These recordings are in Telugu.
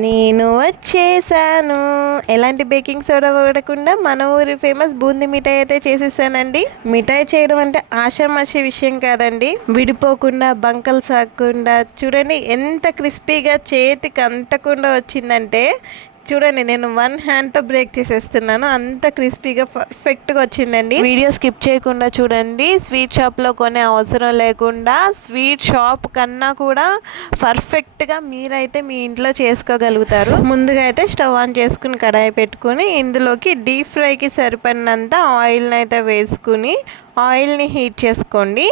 నేను వచ్చేసాను. ఎలాంటి బేకింగ్ సోడా వాడకుండా మన ఊరి ఫేమస్ బూందీ మిఠాయి అయితే చేసేసానండి. మిఠాయి చేయడం అంటే ఆషామాషి విషయం కాదండి. విడిపోకుండా బంకలు సాగకుండా చూడండి ఎంత క్రిస్పీగా చేతికి అంటకుండా వచ్చిందంటే. చూడండి నేను వన్ హ్యాండ్తో బ్రేక్ చేసేస్తున్నాను, అంత క్రిస్పీగా పర్ఫెక్ట్గా వచ్చిందండి. వీడియో స్కిప్ చేయకుండా చూడండి. స్వీట్ షాప్లో కొనే అవసరం లేకుండా స్వీట్ షాప్ కన్నా కూడా పర్ఫెక్ట్గా మీరైతే మీ ఇంట్లో చేసుకోగలుగుతారు. ముందుగా అయితే స్టవ్ ఆన్ చేసుకుని కడాయి పెట్టుకుని ఇందులోకి డీప్ ఫ్రైకి సరిపడినంత ఆయిల్ని అయితే వేసుకుని ఆయిల్ని హీట్ చేసుకోండి.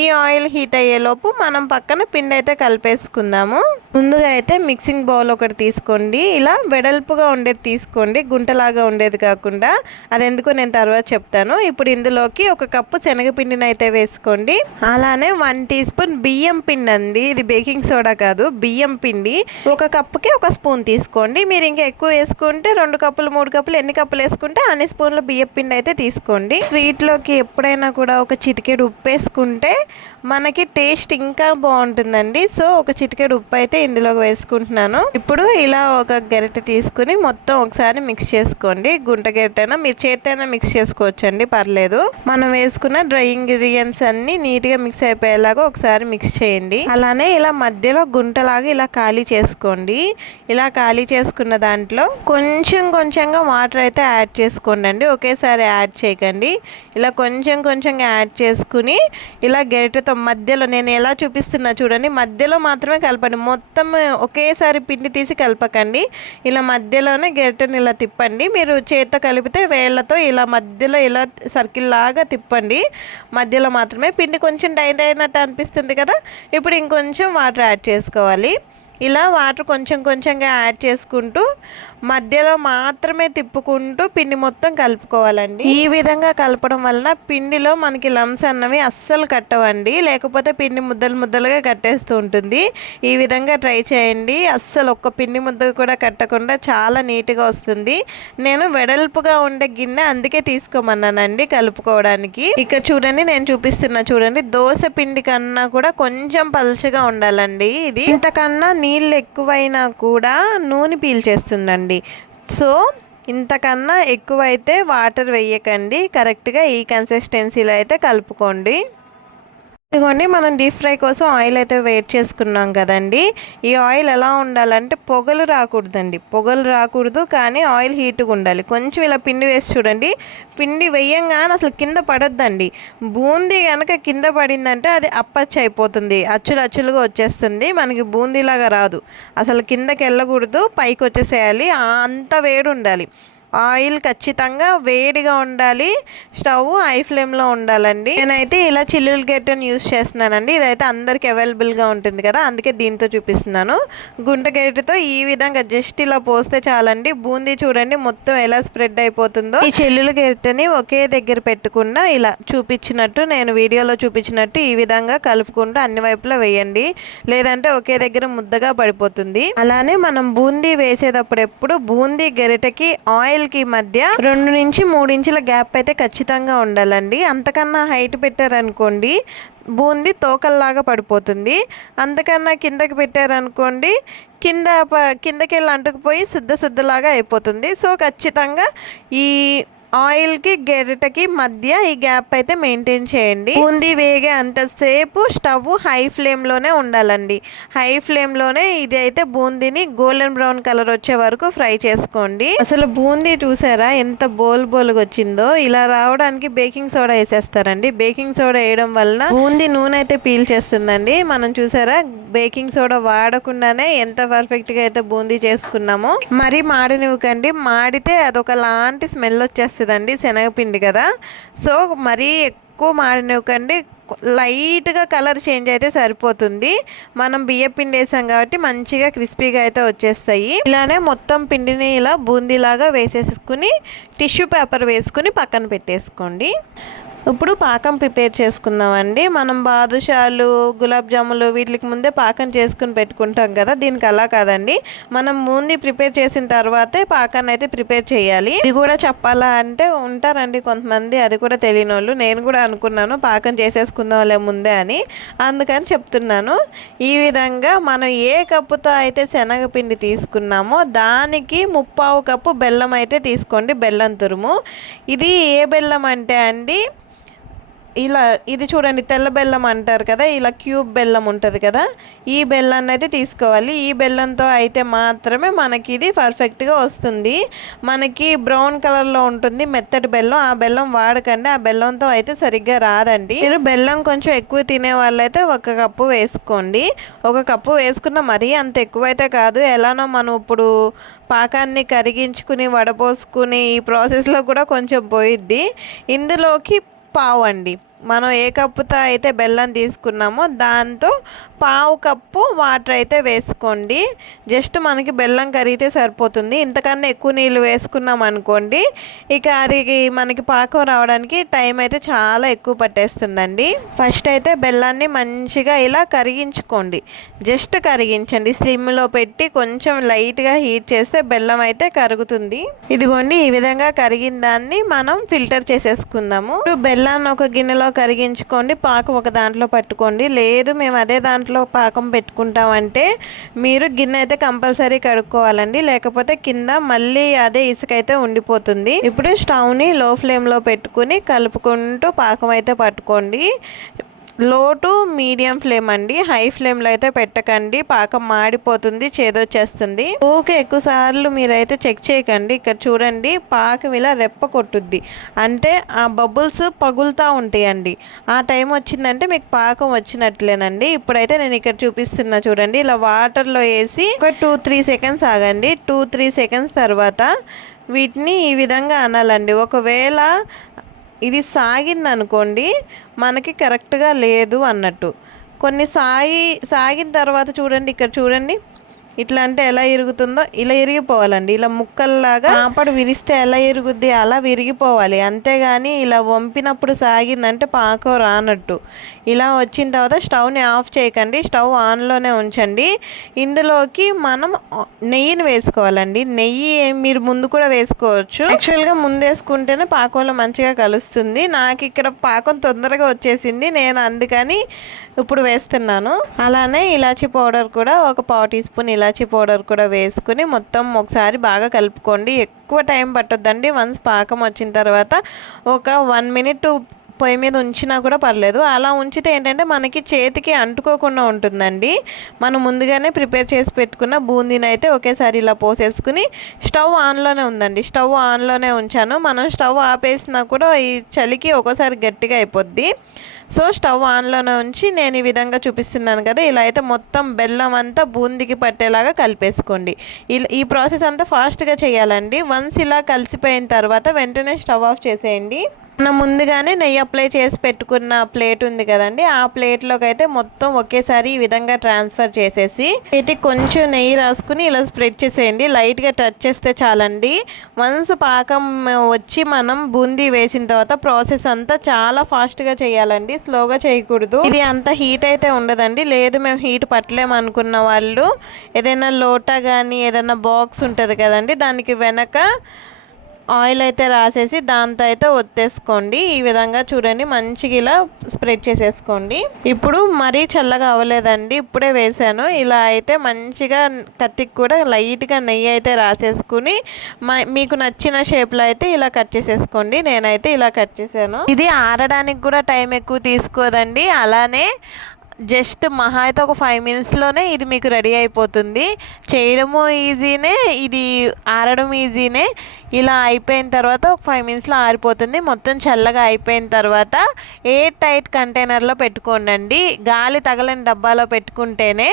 ఈ ఆయిల్ హీట్ అయ్యేలోపు మనం పక్కన పిండి అయితే కలిపేసుకుందాము. ముందుగా అయితే మిక్సింగ్ బౌల్ ఒకటి తీసుకోండి. ఇలా వెడల్పుగా ఉండేది తీసుకోండి, గుంటలాగా ఉండేది కాకుండా. అది ఎందుకో నేను తర్వాత చెప్తాను. ఇప్పుడు ఇందులోకి 1 కప్పు శనగపిండిని అయితే వేసుకోండి. అలానే 1 టీ స్పూన్ బియ్యం పిండి అండి, ఇది బేకింగ్ సోడా కాదు, బియ్యం పిండి. 1 కప్పుకి 1 స్పూన్ తీసుకోండి. మీరు ఇంకా ఎక్కువ వేసుకుంటే 2 కప్పులు 3 కప్పులు ఎన్ని కప్పులు వేసుకుంటే అన్ని స్పూన్లు బియ్యం పిండి అయితే తీసుకోండి. స్వీట్లోకి ఎప్పుడైనా కూడా ఒక చిటికెడు ఉప్పు వేసుకుంటే మనకి టేస్ట్ ఇంకా బాగుంటుందండి. సో 1 చిటికెడు ఉప్పు అయితే ఇందులోకి వేసుకుంటున్నాను. ఇప్పుడు ఇలా ఒక గరిటె తీసుకుని మొత్తం ఒకసారి మిక్స్ చేసుకోండి. గుంట గరిటెనా మీరు చేతైనా మిక్స్ చేసుకోవచ్చండి, పర్లేదు. మనం వేసుకున్న డ్రై ఇంగ్రీడియంట్స్ అన్ని నీట్గా మిక్స్ అయిపోయేలాగా ఒకసారి మిక్స్ చేయండి. అలానే ఇలా మధ్యలో గుంటలాగా ఇలా ఖాళీ చేసుకోండి. ఇలా ఖాళీ చేసుకున్న దాంట్లో కొంచెంగా వాటర్ అయితే యాడ్ చేసుకోండి అండి, ఒకేసారి యాడ్ చేయకండి. ఇలా కొంచెంగా యాడ్ చేసుకుని ఇలా గరిటెతో మధ్యలో నేను ఎలా చూపిస్తున్నా చూడండి, మధ్యలో మాత్రమే కలపండి. మొత్తం ఒకేసారి పిండి తీసి కలపకండి. ఇలా మధ్యలోనే గరిటెని ఇలా తిప్పండి. మీరు చేత్తో కలిపితే వేళ్ళతో ఇలా మధ్యలో ఇలా సర్కిల్ లాగా తిప్పండి. మధ్యలో మాత్రమే. పిండి కొంచెం టైట్ అయినట్టు అనిపిస్తుంది కదా, ఇప్పుడు ఇంకొంచెం వాటర్ యాడ్ చేసుకోవాలి. ఇలా వాటర్ కొంచెంగా యాడ్ చేసుకుంటూ మధ్యలో మాత్రమే తిప్పుకుంటూ పిండి మొత్తం కలుపుకోవాలండి. ఈ విధంగా కలపడం వలన పిండిలో మనకి లమ్స్ అన్నవి అస్సలు కట్టవండి, లేకపోతే పిండి ముద్దలుగా కట్టేస్తూ ఉంటుంది. ఈ విధంగా ట్రై చేయండి, అస్సలు ఒక్క పిండి ముద్ద కూడా కట్టకుండా చాలా నీట్గా వస్తుంది. నేను వెడల్పుగా ఉండే గిన్నె అందుకే తీసుకోమన్నానండి కలుపుకోవడానికి. ఇక్కడ చూడండి నేను చూపిస్తున్నా చూడండి, దోశ పిండి కన్నా కూడా కొంచెం పలుచగా ఉండాలండి. ఇది ఇంతకన్నా నీళ్ళు ఎక్కువైనా కూడా నూనె పీల్చేస్తుందండి. సో ఇంతకన్నా ఎక్కువైతే వాటర్ వేయకండి, కరెక్ట్గా ఈ కన్సిస్టెన్సీలో అయితే కలుపుకోండి. ఇదిగోండి మనం డీప్ ఫ్రై కోసం ఆయిల్ అయితే వేట్ చేసుకున్నాం కదండి. ఈ ఆయిల్ ఎలా ఉండాలంటే పొగలు రాకూడదు, కానీ ఆయిల్ హీట్గా ఉండాలి. కొంచెం ఇలా పిండి వేసి చూడండి, పిండి వేయంగానే అసలు కింద పడొద్దండి. బూందీ కనుక కింద పడిందంటే అది అప్పచ్చు అయిపోతుంది, అచ్చులుగా వచ్చేస్తుంది, మనకి బూందీలాగా రాదు. అసలు కిందకి వెళ్ళకూడదు, పైకి వచ్చేసేయాలి. అంత వేడి ఉండాలి. ఆయిల్ ఖచ్చితంగా వేడిగా ఉండాలి, స్టవ్ హై ఫ్లేమ్లో ఉండాలండి. నేనైతే ఇలా చిల్లుల గరిటెను యూస్ చేస్తున్నానండి, ఇదైతే అందరికి అవైలబుల్గా ఉంటుంది కదా, అందుకే దీంతో చూపిస్తున్నాను. గుంట గరిటెతో ఈ విధంగా జస్ట్ ఇలా పోస్తే చాలండి. బూందీ చూడండి మొత్తం ఎలా స్ప్రెడ్ అయిపోతుందో. ఈ చిల్లుల గరిటెని ఒకే దగ్గర పెట్టకుండా ఇలా చూపించినట్టు, నేను వీడియోలో చూపించినట్టు ఈ విధంగా కలుపుకుంటూ అన్ని వైపులా వేయండి, లేదంటే ఒకే దగ్గర ముద్దగా పడిపోతుంది. అలానే మనం బూందీ వేసేటప్పుడు ఎప్పుడు బూందీ గరిటెకి ఆయిల్ కి మధ్య 2 నుంచి 3 ఇంచుల గ్యాప్ అయితే ఖచ్చితంగా ఉండాలండి. అంతకన్నా హైట్ పెట్టారనుకోండి బూందీ తోకల్లాగా పడిపోతుంది. అంతకన్నా కిందకి పెట్టారనుకోండి కిందకి వెళ్ళి అంటుకుపోయి శుద్ధలాగా అయిపోతుంది. సో ఖచ్చితంగా ఈ ఆయిల్కి గరిటెకి మధ్య ఈ గ్యాప్ అయితే మెయింటైన్ చేయండి. బూందీ వేగే అంతసేపు స్టవ్ హై ఫ్లేమ్లోనే ఉండాలండి. హై ఫ్లేమ్లోనే ఇది అయితే బూందీని గోల్డెన్ బ్రౌన్ కలర్ వచ్చే వరకు ఫ్రై చేసుకోండి. అసలు బూందీ చూసారా ఎంత బోల్గా వచ్చిందో. ఇలా రావడానికి బేకింగ్ సోడా వేసేస్తారండి. బేకింగ్ సోడా వేయడం వలన బూందీ నూనె అయితే పీల్చేస్తుందండి. మనం చూసారా బేకింగ్ సోడా వాడకుండానే ఎంత పర్ఫెక్ట్గా అయితే బూందీ చేసుకున్నామో. మరీ మాడనివ్వకండి, మాడితే అదొకలాంటి స్మెల్ వచ్చేస్తుంది, శనగపిండి కదా. సో మరీ ఎక్కువ మాడనివ్వకండి, లైట్గా కలర్ చేంజ్ అయితే సరిపోతుంది. మనం బియ్య పిండి వేసాం కాబట్టి మంచిగా క్రిస్పీగా అయితే వచ్చేస్తాయి. ఇలానే మొత్తం పిండిని ఇలా బూందీలాగా వేసేసుకుని టిష్యూ పేపర్ వేసుకుని పక్కన పెట్టేసుకోండి. ఇప్పుడు పాకం ప్రిపేర్ చేసుకుందామండి. మనం బాదుషాలు, గులాబ్ జాములు వీటికి ముందే పాకం చేసుకుని పెట్టుకుంటాం కదా, దీనికి అలా కాదండి. మనం ముందు ప్రిపేర్ చేసిన తర్వాతే పాకాన్ని అయితే ప్రిపేర్ చేయాలి. ఇది కూడా చెప్పాలా అంటే ఉంటారండి కొంతమంది, అది కూడా తెలియని వాళ్ళు. నేను కూడా అనుకున్నాను పాకం చేసేసుకుందాంలే ముందే అని, అందుకని చెప్తున్నాను. ఈ విధంగా మనం ఏ కప్పుతో అయితే శనగపిండి తీసుకున్నామో దానికి 3/4 కప్పు బెల్లం అయితే తీసుకోండి, బెల్లం తురుము. ఇది ఏ బెల్లం అంటే అండి, ఇలా ఇది చూడండి, తెల్ల బెల్లం అంటారు కదా, ఇలా క్యూబ్ బెల్లం ఉంటుంది కదా, ఈ బెల్లాన్ని అయితే తీసుకోవాలి. ఈ బెల్లంతో అయితే మాత్రమే మనకి ఇది పర్ఫెక్ట్గా వస్తుంది. మనకి బ్రౌన్ కలర్లో ఉంటుంది మెత్తటి బెల్లం, ఆ బెల్లం వాడకండి, ఆ బెల్లంతో అయితే సరిగ్గా రాదండి. మీరు బెల్లం కొంచెం ఎక్కువ తినే వాళ్ళైతే 1 కప్పు వేసుకోండి. 1 కప్పు వేసుకున్న మరీ అంత ఎక్కువైతే కాదు. ఎలానో మనం ఇప్పుడు పాకాన్ని కరిగించుకుని వడపోసుకుని ఈ ప్రాసెస్లో కూడా కొంచెం పోయిద్ది. ఇందులోకి పావు అండి, మనం ఏ కప్పుతో అయితే బెల్లం తీసుకున్నామో దాంతో 1/4 కప్పు వాటర్ అయితే వేసుకోండి. జస్ట్ మనకి బెల్లం కరిగితే సరిపోతుంది. ఇంతకన్నా ఎక్కువ నీళ్ళు వేసుకున్నాం అనుకోండి, ఇక అది మనకి పాకం రావడానికి టైం అయితే చాలా ఎక్కువ పట్టేస్తుందండి. ఫస్ట్ అయితే బెల్లాన్ని మంచిగా ఇలా కరిగించుకోండి. జస్ట్ కరిగించండి, స్లిమ్లో పెట్టి కొంచెం లైట్గా హీట్ చేస్తే బెల్లం అయితే కరుగుతుంది. ఇదిగోండి, ఈ విధంగా కరిగిన దాన్ని మనం ఫిల్టర్ చేసేసుకుందాము. ఇప్పుడు బెల్లాన్ని ఒక గిన్నెలో కరిగించుకోండి, పాకం ఒక దాంట్లో పట్టుకోండి. లేదు మేము అదే దాంట్లో పాకం పెట్టుకుంటామంటే మీరు గిన్నె అయితే కంపల్సరీ కడుక్కోవాలండి, లేకపోతే కింద మళ్ళీ అదే ఇసుక అయితే ఉండిపోతుంది. ఇప్పుడు స్టవ్ని లో ఫ్లేమ్లో పెట్టుకుని కలుపుకుంటూ పాకం అయితే పట్టుకోండి. లో టు మీడియం ఫ్లేమ్ అండి, హై ఫ్లేమ్లో అయితే పెట్టకండి, పాకం మాడిపోతుంది, చేదొచ్చేస్తుంది. ఓకే, ఎక్కువ సార్లు మీరైతే చెక్ చేయకండి. ఇక్కడ చూడండి, పాకం ఇలా రెప్ప కొట్టుద్ది అంటే ఆ బబుల్స్ పగులుతూ ఉంటాయండి. ఆ టైం వచ్చిందంటే మీకు పాకం వచ్చినట్లేనండి. ఇప్పుడైతే నేను ఇక్కడ చూపిస్తున్నా చూడండి, ఇలా వాటర్లో వేసి ఒక 2-3 సెకండ్స్ ఆగండి. 2-3 సెకండ్స్ తర్వాత వీటిని ఈ విధంగా అనాలండి. ఒకవేళ ఇది సాగిందనుకోండి మనకి కరెక్ట్గా లేదు అన్నట్టు. కొన్ని సాగిన తర్వాత చూడండి, ఇక్కడ చూడండి, ఇట్లా అంటే ఎలా ఇరుగుతుందో ఇలా ఇరిగిపోవాలండి. ఇలా ముక్కల్లాగా ఆపడు విరిస్తే ఎలా ఇరుగుద్ది అలా విరిగిపోవాలి, అంతేగాని ఇలా వంపినప్పుడు సాగిందంటే పాకం రానట్టు. ఇలా వచ్చిన తర్వాత స్టవ్ని ఆఫ్ చేయకండి, స్టవ్ ఆన్లోనే ఉంచండి. ఇందులోకి మనం నెయ్యిని వేసుకోవాలండి. నెయ్యి మీరు ముందు కూడా వేసుకోవచ్చు, యాక్చువల్గా ముందు వేసుకుంటేనే పాకంలో మంచిగా కలుస్తుంది. నాకు ఇక్కడ పాకం తొందరగా వచ్చేసింది, నేను అందుకని ఇప్పుడు వేస్తున్నాను. అలానే ఇలాచీ పౌడర్ కూడా ఒక 1/4 టీ స్పూన్ ఇలాచీ పౌడర్ కూడా వేసుకుని మొత్తం ఒకసారి బాగా కలుపుకోండి. ఎక్కువ టైం పట్టొద్దండి. వన్స్ పాకం వచ్చిన తర్వాత ఒక 1 మినిట్ పొయ్యి మీద ఉంచినా కూడా పర్లేదు. అలా ఉంచితే ఏంటంటే మనకి చేతికి అంటుకోకుండా ఉంటుందండి. మనం ముందుగానే ప్రిపేర్ చేసి పెట్టుకున్న బూందీని అయితే ఒకేసారి ఇలా పోసేసుకుని స్టవ్ ఆన్లోనే ఉందండి, స్టవ్ ఆన్లోనే ఉంచాను. మనం స్టవ్ ఆపేసినా కూడా ఈ చలికి ఒక్కోసారి గట్టిగా అయిపోద్ది. సో స్టవ్ ఆన్లోనే ఉంచి నేను ఈ విధంగా చూపిస్తున్నాను కదా, ఇలా అయితే మొత్తం బెల్లం అంతా బూందీకి పట్టేలాగా కలిపేసుకోండి. ఈ ప్రాసెస్ అంతా ఫాస్ట్గా చేయాలండి. వన్స్ ఇలా కలిసిపోయిన తర్వాత వెంటనే స్టవ్ ఆఫ్ చేసేయండి. మనం ముందుగానే నెయ్యి అప్లై చేసి పెట్టుకున్న ప్లేట్ ఉంది కదండి, ఆ ప్లేట్లోకి అయితే మొత్తం ఒకేసారి ఈ విధంగా ట్రాన్స్ఫర్ చేసేసి అయితే కొంచెం నెయ్యి రాసుకుని ఇలా స్ప్రెడ్ చేసేయండి. లైట్గా టచ్ చేస్తే చాలండి. వన్స్ పాకం వచ్చి మనం బూందీ వేసిన తర్వాత ప్రాసెస్ అంతా చాలా ఫాస్ట్గా చేయాలండి, స్లోగా చేయకూడదు. ఇది అంత హీట్ అయితే ఉండదండి. లేదు మేము హీట్ పట్టలేము అనుకున్న వాళ్ళు ఏదైనా లోటా కానీ ఏదైనా బాక్స్ ఉంటుంది కదండి, దానికి వెనక ఆయిల్ అయితే రాసేసి దాంతో అయితే ఒత్తేసుకోండి. ఈ విధంగా చూడండి, మంచిగా ఇలా స్ప్రెడ్ చేసేసుకోండి. ఇప్పుడు మరీ చల్లగా అవ్వలేదండి, ఇప్పుడే వేసాను. ఇలా అయితే మంచిగా కత్తికి కూడా లైట్గా నెయ్యి అయితే రాసేసుకుని మీకు నచ్చిన షేప్లో అయితే ఇలా కట్ చేసేసుకోండి. నేనైతే ఇలా కట్ చేశాను. ఇది ఆరడానికి కూడా టైం ఎక్కువ తీసుకోదండి. అలానే జస్ట్ మహా అయితే ఒక 5 మినిట్స్లోనే ఇది మీకు రెడీ అయిపోతుంది. చేయడము ఈజీనే, ఇది ఆరడం ఈజీనే. ఇలా అయిపోయిన తర్వాత ఒక 5 మినిట్స్లో ఆరిపోతుంది. మొత్తం చల్లగా అయిపోయిన తర్వాత ఎయిర్ టైట్ కంటైనర్లో పెట్టుకోండి. గాలి తగలని డబ్బాలో పెట్టుకుంటేనే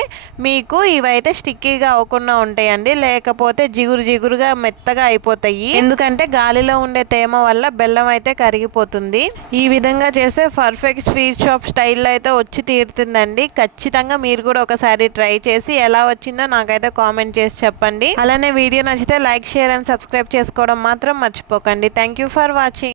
మీకు ఇవైతే స్టిక్కీగా అవ్వకుండా ఉంటాయండి, లేకపోతే జిగురుగా మెత్తగా అయిపోతాయి. ఎందుకంటే గాలిలో ఉండే తేమ వల్ల బెల్లం అయితే కరిగిపోతుంది. ఈ విధంగా చేస్తే పర్ఫెక్ట్ స్వీట్ షాప్ స్టైల్లో అయితే వచ్చి తీరుతుంది. ఖచ్చితంగా మీరు కూడా ఒకసారి ట్రై చేసి ఎలా వచ్చిందో నాకైతే కామెంట్ చేసి చెప్పండి. అలానే వీడియో నచ్చితే లైక్, షేర్ అండ్ సబ్స్క్రైబ్ చేసుకోవడం మాత్రం మర్చిపోకండి. Thank you for watching.